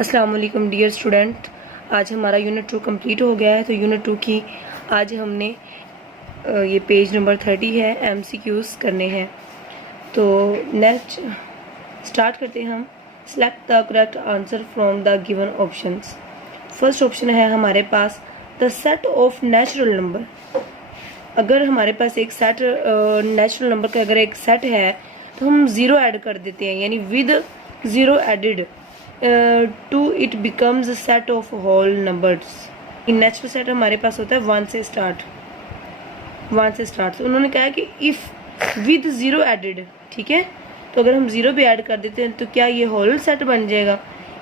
अस्सलाम वालेकुम dear student. आज हमारा यूनिट 2 कंप्लीट हो गया है। तो यूनिट 2 की आज हमने ये पेज नंबर 30 है, MCQs करने हैं। तो नेक्स्ट स्टार्ट करते हैं हम। Select the correct answer from the given options. First option है हमारे पास the set of natural number. अगर हमारे पास एक सेट नेचुरल नंबर का अगर एक सेट है तो हम ज़ीरो ऐड कर देते हैं, यानी with zero added to it becomes a set of whole numbers. Natural set हमारे पास होता है 1 से स्टार्ट। तो उन्होंने कहा है कि इफ़ विद ज़ीरो एडिड, ठीक है, तो अगर हम ज़ीरो भी ऐड कर देते हैं तो क्या ये होल सेट बन जाएगा?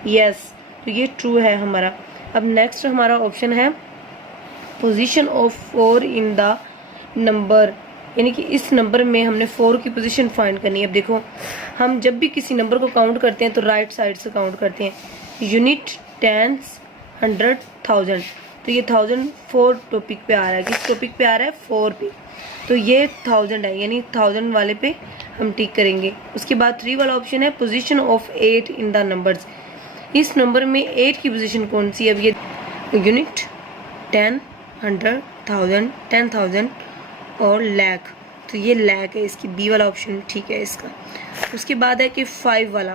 यस, तो ये ट्रू है हमारा। अब नेक्स्ट हमारा ऑप्शन है position of 4 in the number, यानी कि इस नंबर में हमने 4 की पोजीशन फाइंड करनी है। अब देखो, हम जब भी किसी नंबर को काउंट करते हैं तो राइट साइड से काउंट करते हैं। Unit, tens, 100, 1000। तो ये 1000 4 टॉपिक पे आ रहा है। किस टॉपिक पे आ रहा है? 4 पे। तो ये 1000 है, यानी 1000 वाले पे हम टिक करेंगे। उसके बाद 3 वाला ऑप्शन है position of 8 in the numbers. इस नंबर में 8 की पोजीशन कौन सी है? अब ये यूनिट, 10, 100, 1000, 10,000 और लाख, तो ये लाख है। इसकी बी वाला ऑप्शन ठीक है इसका। उसके बाद है कि 5 वाला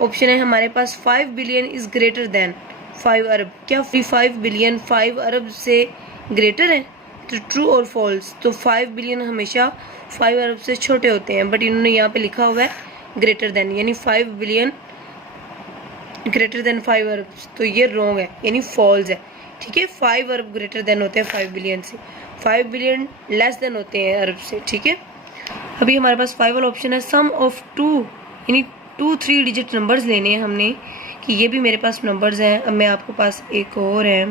ऑप्शन है हमारे पास 5 बिलियन इज ग्रेटर देन 5 अरब। क्या 5 बिलियन 5 अरब से ग्रेटर है? तो ट्रू और फॉल्स। तो 5 बिलियन हमेशा 5 अरब से छोटे होते हैं, बट इन्होंने यहाँ पे लिखा हुआ है ग्रेटर देन, यानी 5 बिलियन ग्रेटर देन 5 अरब। तो ये रॉन्ग है, यानी फॉल्स है। ठीक है, 5 अरब ग्रेटर देन होते हैं 5 बिलियन से, 5 बिलियन लेस देन होते हैं अरब से। ठीक है, अभी हमारे पास 5 वाला ऑप्शन है सम ऑफ 2, यानी 2 3 डिजिट नंबर्स लेने हैं हमने, कि ये भी मेरे पास नंबर्स हैं। अब मैं आपको पास एक और है,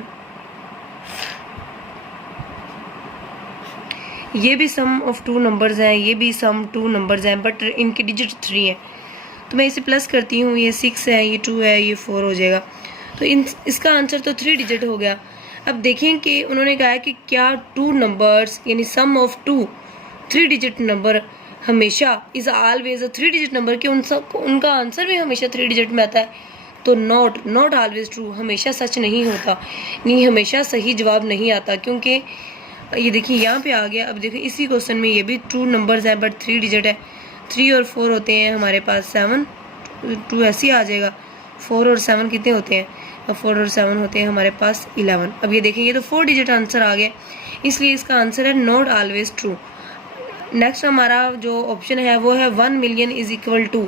ये भी सम ऑफ 2 नंबर्स हैं, ये भी सम 2 नंबर्स हैं, बट इनकी डिजिट 3 है। तो मैं इसे प्लस करती हूँ, ये 6 है, ये 2 है, ये 4 हो जाएगा। तो इसका आंसर तो 3 डिजिट हो गया। अब देखें कि उन्होंने कहा है कि क्या 2 नंबर्स यानी सम ऑफ 2 3 डिजिट नंबर हमेशा is always a 3 digit number, कि उनका आंसर भी हमेशा 3 डिजिट में आता है? तो नॉट ऑलवेज ट्रू, हमेशा सच नहीं होता, नहीं हमेशा सही जवाब नहीं आता। क्योंकि ये देखिए यहाँ पे आ गया। अब देखिए इसी क्वेश्चन में ये भी 2 नंबर्स हैं बट 3 डिजिट है। 3 और 4 होते हैं हमारे पास 7, 2 ऐसे ही आ जाएगा। 4 और 7 कितने होते हैं? 4 और 7 होते हैं हमारे पास 11। अब ये देखेंगे तो 4 डिजिट आंसर आ गया, इसलिए इसका आंसर है नॉट ऑलवेज ट्रू। नेक्स्ट हमारा जो ऑप्शन है वो है 1 million is equal to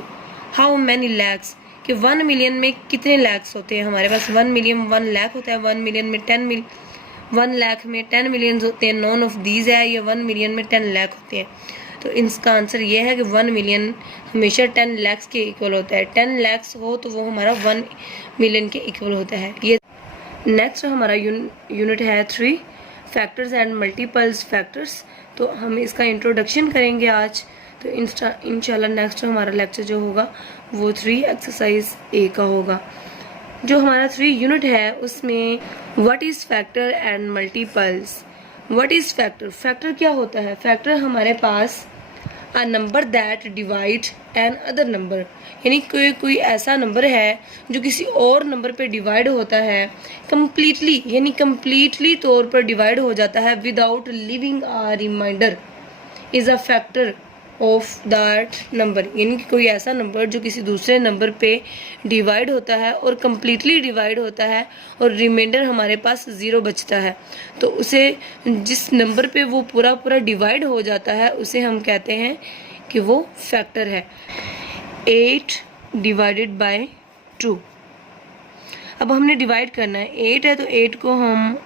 how many lakhs, कि 1 मिलियन में कितने लैक्स होते हैं हमारे पास? 1 मिलियन 1 लाख होता है, 1 मिलियन में 1 लाख में 10 मिलियन होते हैं। नॉन ऑफ दीज है, ये 1 मिलियन में 10 लाख होते हैं। तो इसका आंसर ये है कि 1 मिलियन हमेशा 10 लाख के इक्वल होता है। 10 लाख हो तो वो हमारा 1 मिलियन के इक्वल होता है। ये नेक्स्ट हमारा यूनिट है 3 फैक्टर्स एंड मल्टीपल्स फैक्टर्स। तो हम इसका इंट्रोडक्शन करेंगे आज। तो इंशाल्लाह नेक्स्ट हमारा लेक्चर जो होगा वो 3 एक्सरसाइज ए का होगा। जो हमारा 3 यूनिट है उसमें what is factor and multiples. What is factor? Factor क्या होता है? फैक्टर हमारे पास a number that divide an other number, यानी कोई ऐसा नंबर है जो किसी और नंबर पे डिवाइड होता है कम्प्लीटली, यानी कम्प्लीटली तौर पर डिवाइड हो जाता है without leaving a remainder is a factor of that number. यानी कि कोई ऐसा नंबर जो किसी दूसरे नंबर पे डिवाइड होता है और कम्प्लीटली डिवाइड होता है और रिमाइंडर हमारे पास 0 बचता है, तो उसे जिस नंबर पे वो पूरा डिवाइड हो जाता है उसे हम कहते हैं कि वो फैक्टर है। 8 डिवाइडेड बाय 2। अब हमने डिवाइड करना है, 8 है तो 8 को हम,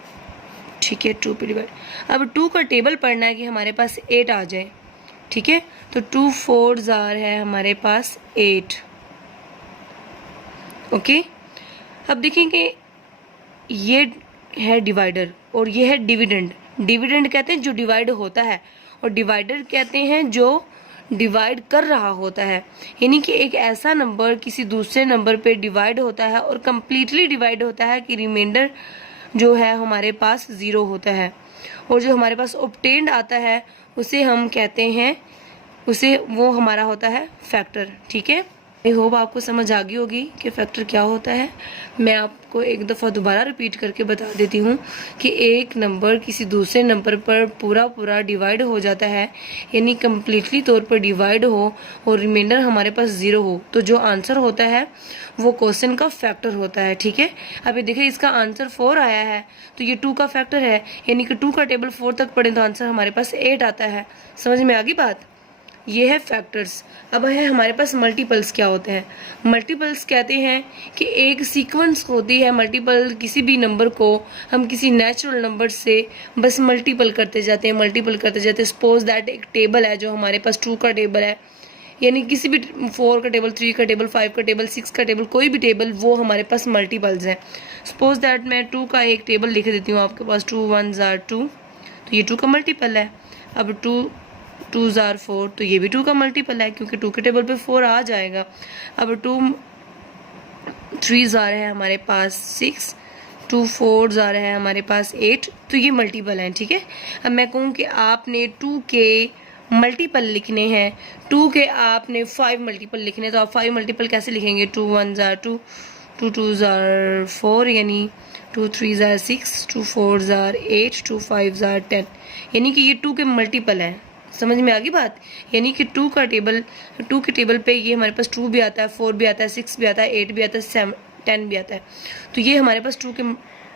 ठीक है, 2 पे डिवाइड। अब 2 का टेबल पढ़ना है कि हमारे पास 8 आ जाए। ठीक है, तो 2 4 जार है हमारे पास 8। ओके, अब देखेंगे ये है डिवाइडर और ये है डिविडेंड। डिविडेंड कहते हैं जो डिवाइड होता है और डिवाइडर कहते हैं जो डिवाइड कर रहा होता है, यानी कि एक ऐसा नंबर किसी दूसरे नंबर पे डिवाइड होता है और कम्प्लीटली डिवाइड होता है कि रिमाइंडर जो है हमारे पास 0 होता है, और जो हमारे पास ऑब्टेन्ड आता है उसे हम कहते हैं, वो हमारा होता है फैक्टर। ठीक है, आई होप आपको समझ आ गई होगी कि फैक्टर क्या होता है। मैं आपको एक दफ़ा दोबारा रिपीट करके बता देती हूँ कि एक नंबर किसी दूसरे नंबर पर पूरा डिवाइड हो जाता है, यानी कम्प्लीटली तौर पर डिवाइड हो और रिमाइंडर हमारे पास ज़ीरो हो, तो जो आंसर होता है वो क्वेश्चन का फैक्टर होता है। ठीक है, अब ये देखिए इसका आंसर 4 आया है, तो ये 2 का फैक्टर है, यानी कि 2 का टेबल 4 तक पढ़ें तो आंसर हमारे पास 8 आता है। समझ में आ गई बात? ये है फैक्टर्स। अब है हमारे पास मल्टीपल्स। क्या होते हैं मल्टीपल्स? कहते हैं कि एक सीक्वेंस होती है मल्टीपल, किसी भी नंबर को हम किसी नेचुरल नंबर से बस मल्टीपल करते जाते हैं। सपोज दैट एक टेबल है जो हमारे पास 2 का टेबल है, यानी किसी भी 4 का टेबल, 3 का टेबल, 5 का टेबल, 6 का टेबल, कोई भी टेबल, वो हमारे पास मल्टीपल्स हैं। सपोज दैट मैं 2 का एक टेबल लिख देती हूँ आपके पास, 2 1s are 2, तो ये 2 का मल्टीपल है। अब 2 2s are 4, तो ये भी 2 का मल्टीपल है क्योंकि 2 के टेबल पे 4 आ जाएगा। अब 2 3s आ रहे हैं हमारे पास 6, 2 4s आ रहे हैं हमारे पास 8, तो ये मल्टीपल हैं। ठीक है, अब मैं कहूँ कि आपने 2 के मल्टीपल लिखने हैं, 2 के आपने 5 मल्टीपल लिखने हैं, तो आप 5 मल्टीपल कैसे लिखेंगे? 2 1s are 2, 2 2s are 4, यानी 2 3s are 6, 2 4s are 8, 2 5s are 10, यानी कि ये 2 के मल्टीपल हैं। समझ में आ गई बात? यानी कि 2 के टेबल पे ये हमारे पास 2 भी आता है, 4 भी आता है, 6 भी आता है, 8 भी आता है, 7 10 भी आता है, तो ये हमारे पास 2 के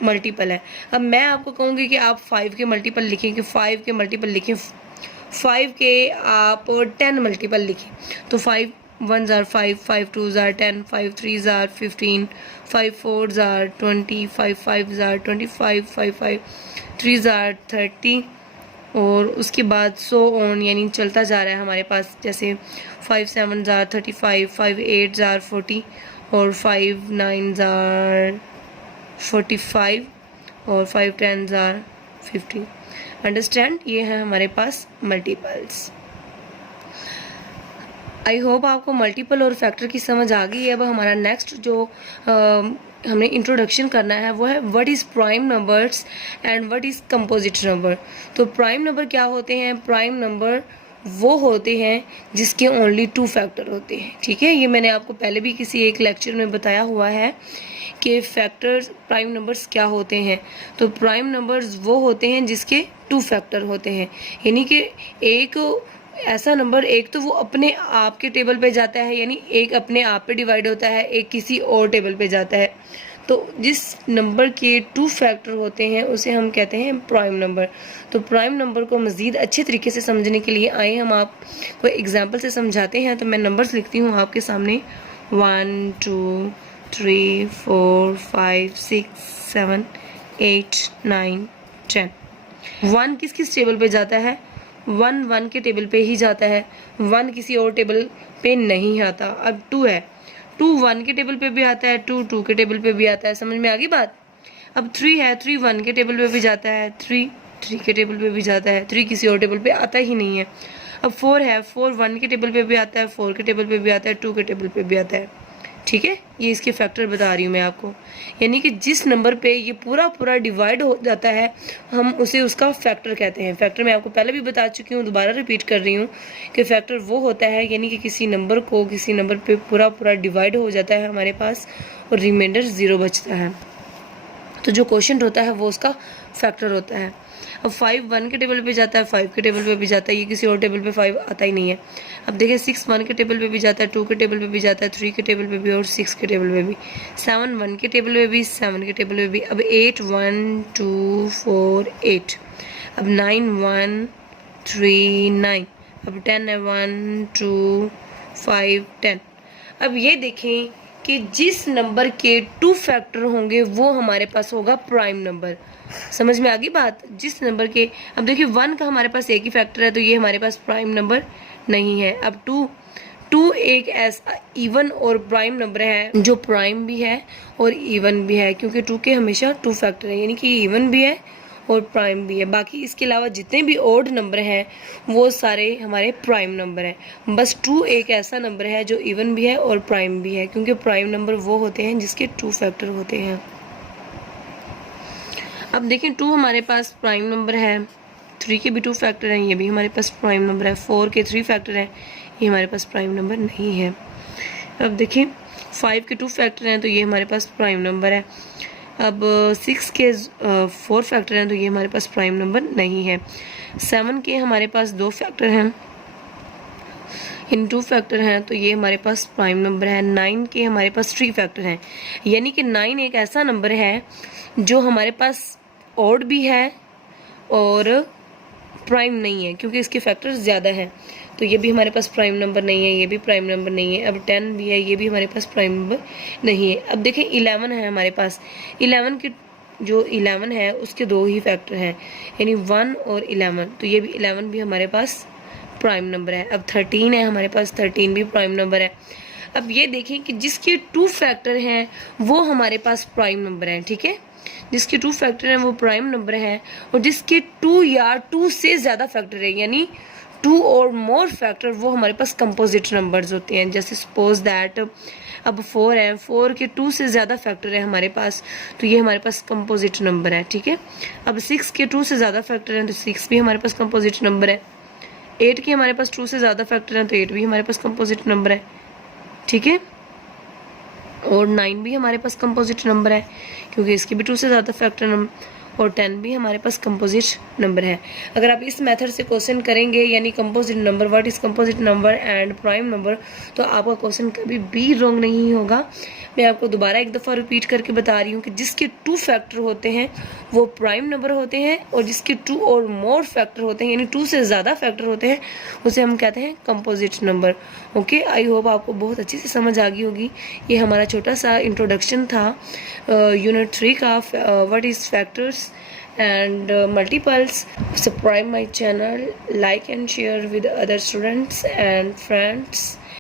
मल्टीपल है। अब मैं आपको कहूँगी कि आप 5 के मल्टीपल लिखें, कि 5 के मल्टीपल लिखें, 5 के आप 10 मल्टीपल लिखें, तो 5 1s are 5, 5 2s are 10, 5 3s are 15, 5 4s are 20, 5 5s are 25, 5 5 3s are 30, और उसके बाद सो ऑन, यानी चलता जा रहा है हमारे पास। जैसे 5 7s are 35, 5 8s are 40, और 5 9s are 45, और 5 10s are 50। अंडरस्टैंड? ये है हमारे पास मल्टीपल्स। आई होप आपको मल्टीपल और फैक्टर की समझ आ गई है। अब हमारा नेक्स्ट जो हमने इंट्रोडक्शन करना है वो है what is prime numbers and what is composite number. तो प्राइम नंबर क्या होते हैं? प्राइम नंबर वो होते हैं जिसके ओनली 2 फैक्टर होते हैं। ठीक है, ये मैंने आपको पहले भी किसी एक लेक्चर में बताया हुआ है कि फैक्टर्स, प्राइम नंबर्स क्या होते हैं। तो प्राइम नंबर्स वो होते हैं जिसके 2 फैक्टर होते हैं, यानी कि एक ऐसा नंबर, एक तो वो अपने आप के टेबल पे जाता है, यानी एक अपने आप पे डिवाइड होता है, एक किसी और टेबल पे जाता है। तो जिस नंबर के 2 फैक्टर होते हैं उसे हम कहते हैं प्राइम नंबर। तो प्राइम नंबर को मज़ीद अच्छे तरीके से समझने के लिए आए हम आपको एग्जांपल से समझाते हैं। तो मैं नंबर्स लिखती हूँ आपके सामने, 1 2 3 4 5 6 7 8 9 10। 1 किस किस टेबल पे जाता है? 1 1 के टेबल पे ही जाता है, 1 किसी और टेबल पे नहीं आता। अब 2 है, 2 1 के टेबल पे भी आता है, 2 2 के टेबल पे भी आता है। समझ में आ गई बात? अब 3 है, 3 1 के टेबल पे भी जाता है, 3 3 के टेबल पे भी जाता है, 3 किसी और टेबल पे आता ही नहीं है। अब 4 है, 4 1 के टेबल पे भी आता है, 4 के टेबल पे भी आता है, 2 के टेबल पे भी आता है। ठीक है, ये इसके फैक्टर बता रही हूँ मैं आपको, यानी कि जिस नंबर पे ये पूरा डिवाइड हो जाता है हम उसे उसका फैक्टर कहते हैं। फैक्टर मैं आपको पहले भी बता चुकी हूँ, दोबारा रिपीट कर रही हूँ कि फैक्टर वो होता है यानी कि किसी नंबर को किसी नंबर पे पूरा डिवाइड हो जाता है हमारे पास और रिमाइंडर 0 बचता है, तो जो क्वोशिएंट होता है वो उसका फैक्टर होता है। अब 5 1 के टेबल पे जाता है, 5 के टेबल पे भी जाता है, ये किसी और टेबल पे 5 आता ही नहीं है। अब देखिए 6 1 के टेबल पे भी जाता है, 2 के टेबल पे भी जाता है, 3 के टेबल पे भी और 6 के टेबल पे भी, 7 1 के टेबल पे भी, 7 के टेबल पे भी। अब 8 1 2 4 8, अब 9 1 3 9, अब 10 है 1 2 5 10। अब ये देखें कि जिस नंबर के 2 फैक्टर होंगे वो हमारे पास होगा प्राइम नंबर। समझ में आ गई बात? जिस नंबर के, अब देखिए 1 का हमारे पास एक ही फैक्टर है तो ये हमारे पास प्राइम नंबर नहीं है। अब 2 एक ऐसा इवन और प्राइम नंबर है जो प्राइम भी है और इवन भी है, क्योंकि 2 के हमेशा 2 फैक्टर है, यानी कि इवन भी है और प्राइम भी है। बाकी इसके अलावा जितने भी ओड नंबर हैं वो सारे हमारे प्राइम नंबर हैं। बस 2 एक ऐसा नंबर है जो इवन भी है और प्राइम भी है, क्योंकि प्राइम नंबर वो होते हैं जिसके 2 फैक्टर होते हैं। अब देखें 2 हमारे पास प्राइम नंबर है, 3 के भी 2 फैक्टर हैं, ये भी हमारे पास प्राइम नंबर है, 4 के 3 फैक्टर हैं, ये हमारे पास प्राइम नंबर नहीं है। अब देखिए 5 के 2 फैक्टर हैं तो ये हमारे पास प्राइम नंबर है। अब 6 के 4 फैक्टर हैं तो ये हमारे पास प्राइम नंबर नहीं है। 7 के हमारे पास 2 फैक्टर हैं, इन 2 फैक्टर हैं तो ये हमारे पास प्राइम नंबर है। 9 के हमारे पास 3 फैक्टर हैं, यानी कि 9 एक ऐसा नंबर है जो हमारे पास ऑड भी है और प्राइम नहीं है, क्योंकि इसके फैक्टर्स ज़्यादा हैं, तो ये भी हमारे पास प्राइम नंबर नहीं है, ये भी प्राइम नंबर नहीं है। अब 10 भी है, ये भी हमारे पास प्राइम नंबर नहीं है। अब देखें 11 है हमारे पास, 11 के जो 11 है उसके 2 ही फैक्टर हैं, यानी 1 और 11, तो ये भी 11 भी हमारे पास प्राइम नंबर है। अब 13 है हमारे पास, 13 भी प्राइम नंबर है। अब ये देखें कि जिसके 2 फैक्टर हैं वो हमारे पास प्राइम नंबर है, ठीक है, जिसके 2 फैक्टर हैं वो प्राइम नंबर है, और जिसके 2 या 2 से ज़्यादा फैक्टर है, यानी 2 और मोर फैक्टर, वो हमारे पास कंपोजिट नंबर्स होते हैं। जैसे सपोज दैट अब 4 है, 4 के 2 से ज़्यादा फैक्टर है हमारे पास, तो ये हमारे पास कंपोजिट नंबर है, ठीक है। अब 6 के 2 से ज़्यादा फैक्टर हैं तो 6 भी हमारे पास कंपोजिट नंबर है। 8 के हमारे पास 2 से ज़्यादा फैक्टर हैं तो 8 भी हमारे पास कंपोजिट नंबर है, ठीक है। और 9 भी हमारे पास कंपोजिट नंबर है, क्योंकि इसके भी 2 से ज़्यादा फैक्टर और 10 भी हमारे पास कंपोजिट नंबर है। अगर आप इस मेथड से क्वेश्चन करेंगे, यानी composite number, what is composite number and prime number, तो आपका क्वेश्चन कभी भी रॉन्ग नहीं होगा। मैं आपको दोबारा एक दफ़ा रिपीट करके बता रही हूँ कि जिसके 2 फैक्टर होते हैं वो प्राइम नंबर होते हैं, और जिसके 2 और मोर फैक्टर होते हैं, यानी 2 से ज़्यादा फैक्टर होते हैं, उसे हम कहते हैं composite number. Okay, I hope आपको बहुत अच्छी से समझ आ गई होगी। ये हमारा छोटा सा इंट्रोडक्शन था यूनिट 3 का, what is factors and multiples. Subscribe my channel, like and share with other students and friends.